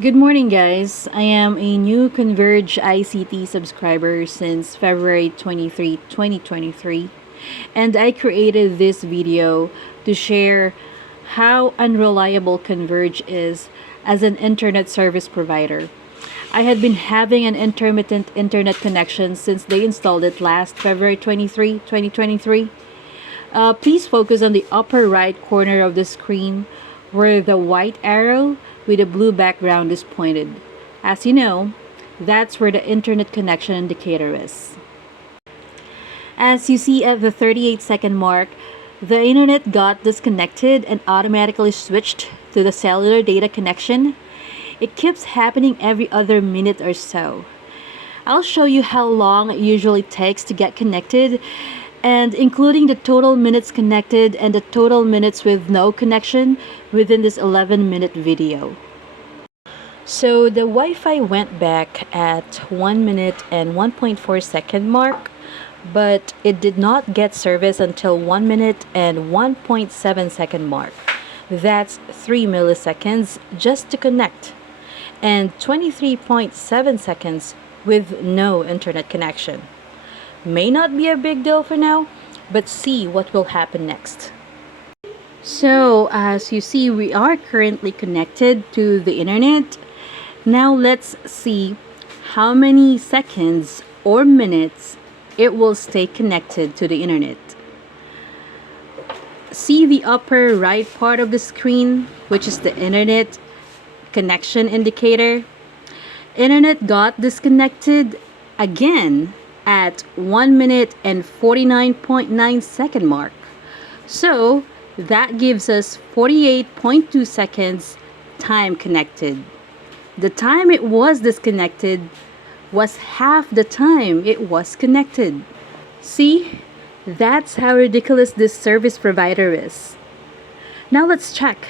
Good morning, guys. I am a new Converge ICT subscriber since February 23, 2023, and I created this video to share how unreliable Converge is as an internet service provider. I had been having an intermittent internet connection since they installed it last February 23, 2023. Please focus on the upper right corner of the screen where the white arrow with a blue background is pointed. As you know, that's where the internet connection indicator is. As you see at the 38-second mark, the internet got disconnected and automatically switched to the cellular data connection. It keeps happening every other minute or so. I'll show you how long it usually takes to get connected, and including the total minutes connected and the total minutes with no connection within this 11-minute video. So the Wi-Fi went back at 1 minute and 1.4 second mark, but it did not get service until 1 minute and 1.7 second mark. That's 3 milliseconds just to connect, and 23.7 seconds with no internet connection. May not be a big deal for now, but see what will happen next. So as you see, we are currently connected to the internet. Now let's see how many seconds or minutes it will stay connected to the internet. See the upper right part of the screen, which is the internet connection indicator. Internet got disconnected again at 1 minute and 49.9 second mark. So that gives us 48.2 seconds time connected. The time it was disconnected was half the time it was connected. See, that's how ridiculous this service provider is. Now let's check.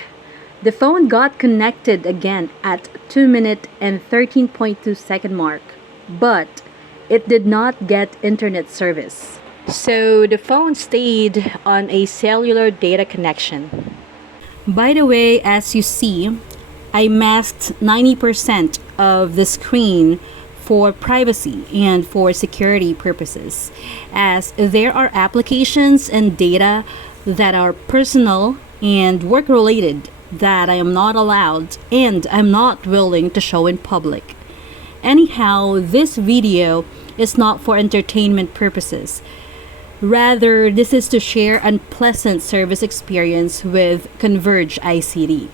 The phone got connected again at 2 minute and 13.2 second mark, but it did not get internet service. So the phone stayed on a cellular data connection. By the way, as you see, I masked 90% of the screen for privacy and for security purposes, as there are applications and data that are personal and work related that I am not allowed and I'm not willing to show in public. Anyhow, this video is not for entertainment purposes. Rather, this is to share unpleasant service experience with Converge ICT.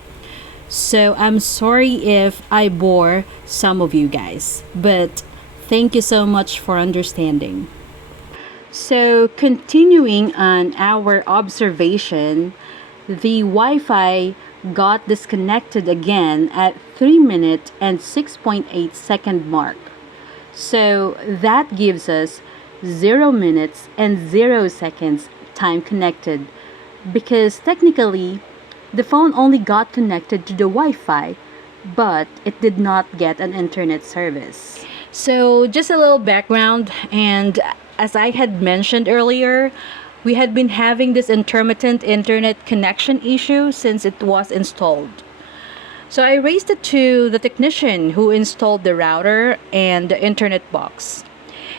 So I'm sorry if I bore some of you guys, but thank you so much for understanding. So continuing on our observation, the Wi-Fi got disconnected again at 3 minute and 6.8 second mark. So that gives us 0 minutes and 0 seconds time connected, because technically the phone only got connected to the Wi-Fi, but it did not get an internet service. So just a little background, and as I had mentioned earlier, we had been having this intermittent internet connection issue since it was installed. So I raised it to the technician who installed the router and the internet box.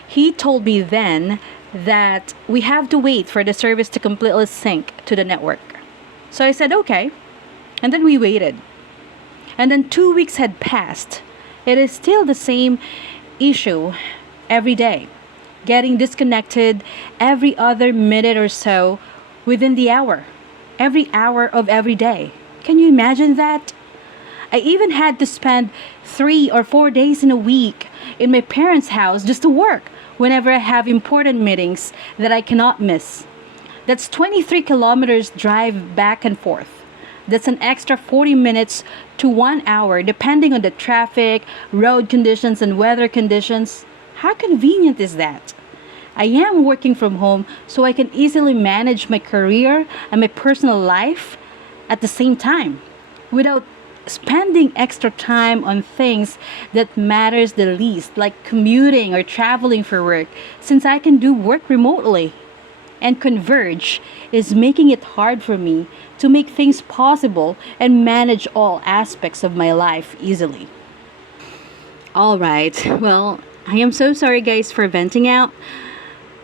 He told me then that we have to wait for the service to completely sync to the network. So I said, okay. And then we waited. And then 2 weeks had passed. It is still the same issue every day, getting disconnected every other minute or so within the hour, every hour of every day. Can you imagine that? I even had to spend 3 or 4 days in a week in my parents' house just to work whenever I have important meetings that I cannot miss. That's 23 kilometers drive back and forth. That's an extra 40 minutes to 1 hour depending on the traffic, road conditions, and weather conditions. How convenient is that? I am working from home so I can easily manage my career and my personal life at the same time without spending extra time on things that matters the least, like commuting or traveling for work, since I can do work remotely. And Converge is making it hard for me to make things possible and manage all aspects of my life easily. All right. Well, I am so sorry, guys, for venting out.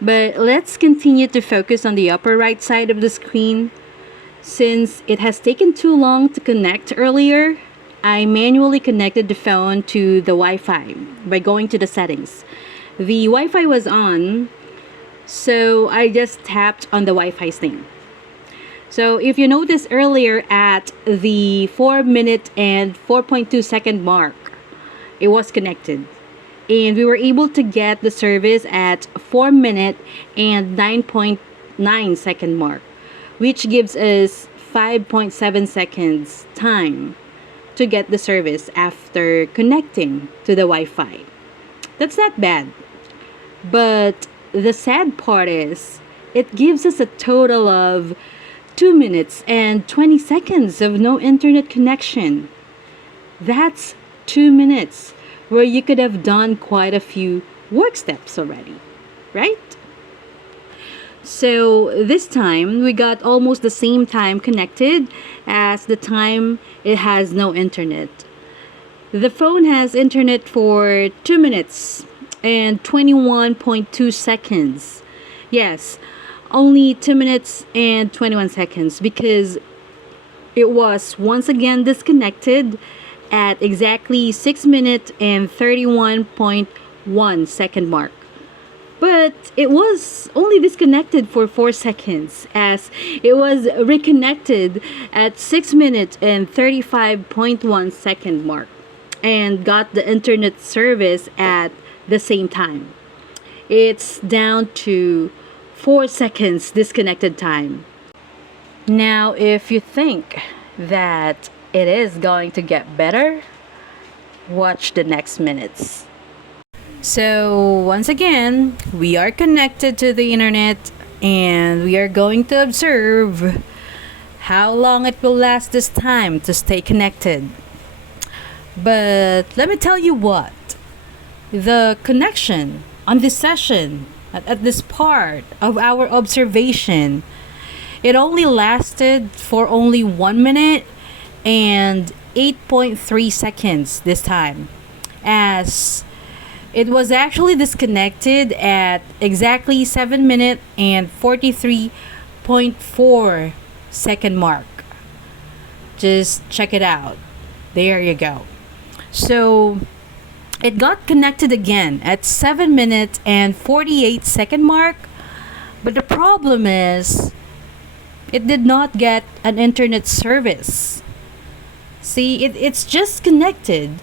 But let's continue to focus on the upper right side of the screen. Since it has taken too long to connect earlier, I manually connected the phone to the Wi-Fi by going to the settings. The Wi-Fi was on, so I just tapped on the Wi-Fi's name. So if you noticed earlier at the 4 minute and 4.2 second mark, it was connected. And we were able to get the service at 4 minute and 9.9 second mark, which gives us 5.7 seconds time to get the service after connecting to the Wi-Fi. That's not bad. But the sad part is it gives us a total of 2 minutes and 20 seconds of no internet connection. That's 2 minutes where you could have done quite a few work steps already, right? So this time we got almost the same time connected as the time it has no internet. The phone has internet for 2 minutes and 21.2 seconds. Yes, only 2 minutes and 21 seconds because it was once again disconnected at exactly 6 minute and 31.1 second mark. But it was only disconnected for 4 seconds as it was reconnected at 6 minute and 35.1 second mark and got the internet service at the same time. It's down to 4 seconds disconnected time. Now, if you think that it is going to get better, watch the next minutes. So, once again, we are connected to the internet and we are going to observe how long it will last this time to stay connected. But let me tell you what, the connection on this session, at this part of our observation, it only lasted for only 1 minute and 8.3 seconds this time, as it was actually disconnected at exactly 7 minute and 43.4 second mark. Just check it out. There you go. So it got connected again at 7 minute and 48 second mark, but the problem is it did not get an internet service. See, it's just connected,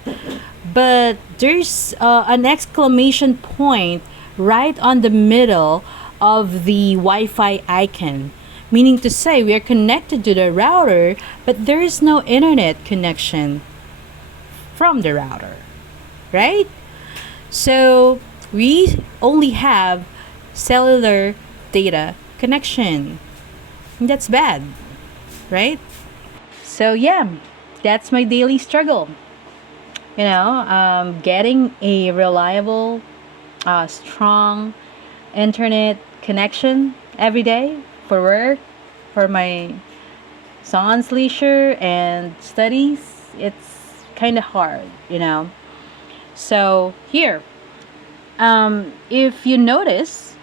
but there's an exclamation point right on the middle of the Wi-Fi icon, meaning to say we are connected to the router, but there is no internet connection from the router, right? So we only have cellular data connection. That's bad, right? So yeah, that's my daily struggle. Getting a reliable, strong internet connection every day for work, for my son's leisure and studies. It's kind of hard. So here, if you notice,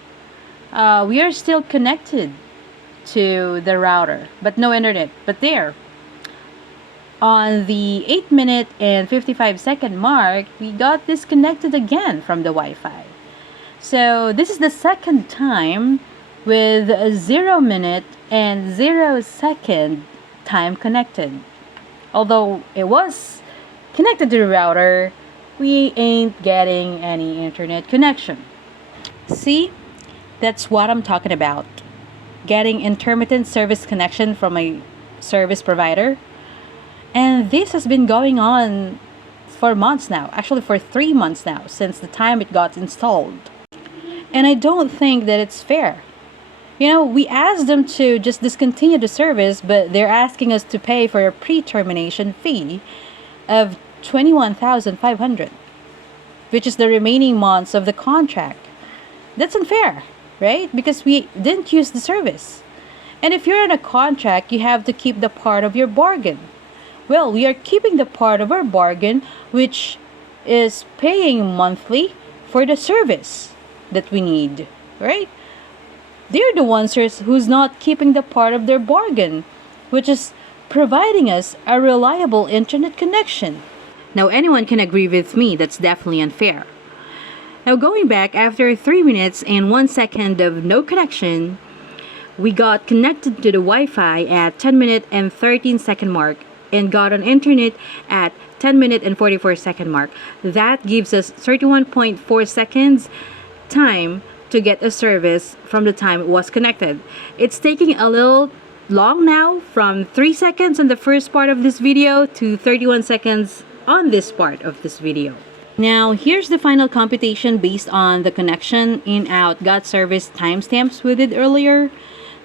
we are still connected to the router, but no internet. But there, on the 8 minute and 55 second mark, we got disconnected again from the Wi-Fi. So this is the second time with a 0 minute and 0 second time connected. Although it was connected to the router, we ain't getting any internet connection. See, that's what I'm talking about. Getting intermittent service connection from a service provider. And this has been going on for months now, actually for 3 months now, since the time it got installed. And I don't think that it's fair. We asked them to just discontinue the service, but they're asking us to pay for a pre-termination fee of 21,500, which is the remaining months of the contract. That's unfair, right? Because we didn't use the service. And if you're in a contract, you have to keep the part of your bargain. Well, we are keeping the part of our bargain, which is paying monthly for the service that we need, right? They're the ones who's not keeping the part of their bargain, which is providing us a reliable internet connection. Now, anyone can agree with me that's definitely unfair. Now, going back after 3 minutes and 1 second of no connection, we got connected to the Wi-Fi at 10 minute and 13 second mark and got on internet at 10 minute and 44 second mark. That gives us 31.4 seconds time to get a service from the time it was connected. It's taking a little long now, from 3 seconds on the first part of this video to 31 seconds on this part of this video. Now, here's the final computation based on the connection in-out got service timestamps we did earlier.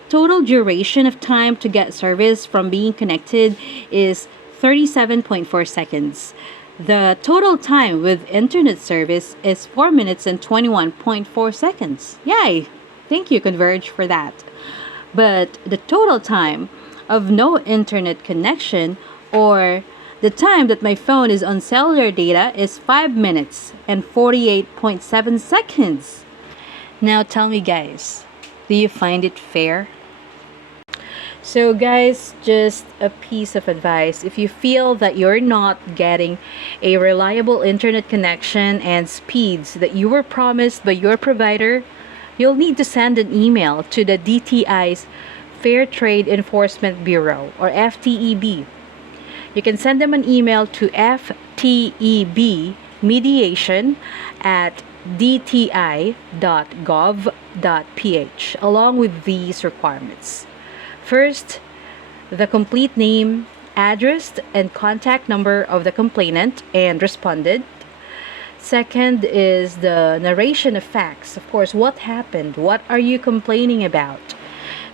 Total duration of time to get service from being connected is 37.4 seconds. The total time with internet service is 4 minutes and 21.4 seconds. Yay! Thank you, Converge, for that. But the total time of no internet connection, or the time that my phone is on cellular data, is 5 minutes and 48.7 seconds. Now tell me, guys, do you find it fair? So guys, just a piece of advice. If you feel that you're not getting a reliable internet connection and speeds that you were promised by your provider, you'll need to send an email to the DTI's Fair Trade Enforcement Bureau, or FTEB. You can send them an email to ftebmediation@dti.gov.ph along with these requirements. First, the complete name, address, and contact number of the complainant and respondent. Second is the narration of facts. Of course, what happened? What are you complaining about?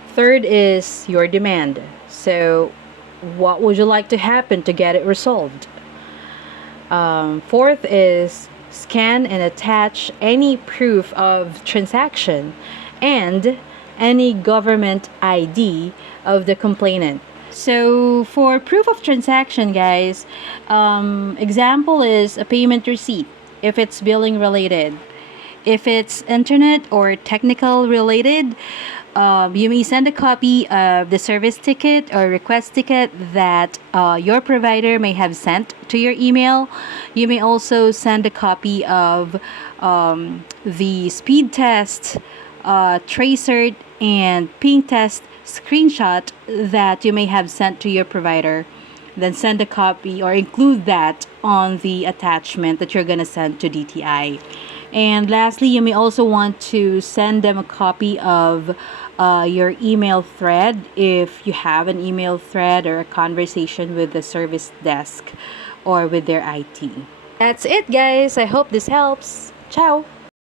Third is your demand. So, what would you like to happen to get it resolved? Fourth is scan and attach any proof of transaction and any government ID of the complainant. So for proof of transaction, guys, example is a payment receipt if it's billing related. If it's internet or technical related, you may send a copy of the service ticket or request ticket that your provider may have sent to your email. You may also send a copy of the speed test, tracer, and ping test screenshot that you may have sent to your provider. Then send a copy or include that on the attachment that you're going to send to DTI. And lastly, you may also want to send them a copy of your email thread if you have an email thread or a conversation with the service desk or with their IT. That's it, guys. I hope this helps. Ciao!